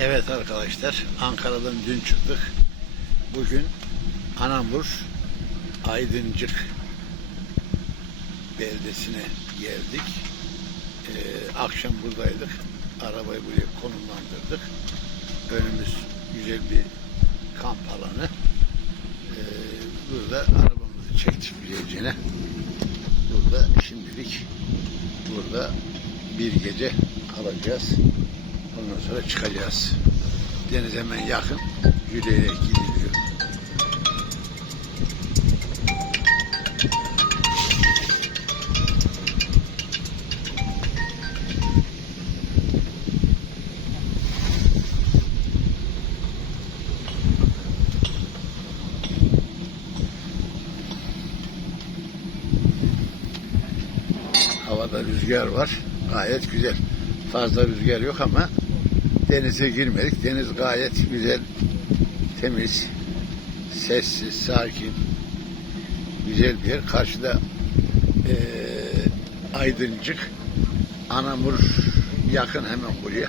Evet arkadaşlar, Ankara'dan dün çıktık. Bugün Anamur Aydıncık beldesine geldik. Ee, akşam buradaydık. Arabayı buraya konumlandırdık. Önümüz güzel bir kamp alanı. Ee, burada arabamızı çektik güzelce. Burada şimdilik burada bir gece kalacağız. Ondan sonra çıkacağız. Deniz hemen yakın. Yürüyerek gidiliyor. Havada rüzgar var. Gayet güzel. Fazla rüzgar yok ama denize girmedik. Deniz gayet güzel, temiz, sessiz, sakin, güzel bir yer. Karşıda eee Aydıncık, Anamur yakın hemen buraya.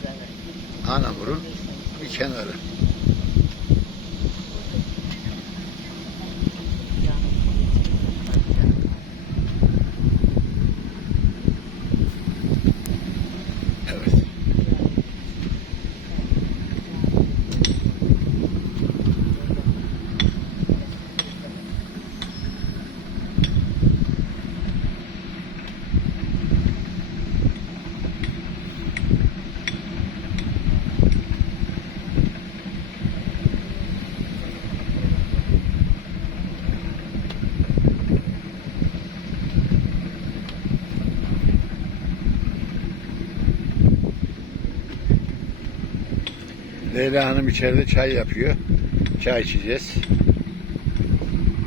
Anamur'un bir kenarı. Leyla Hanım içeride çay yapıyor. Çay içeceğiz.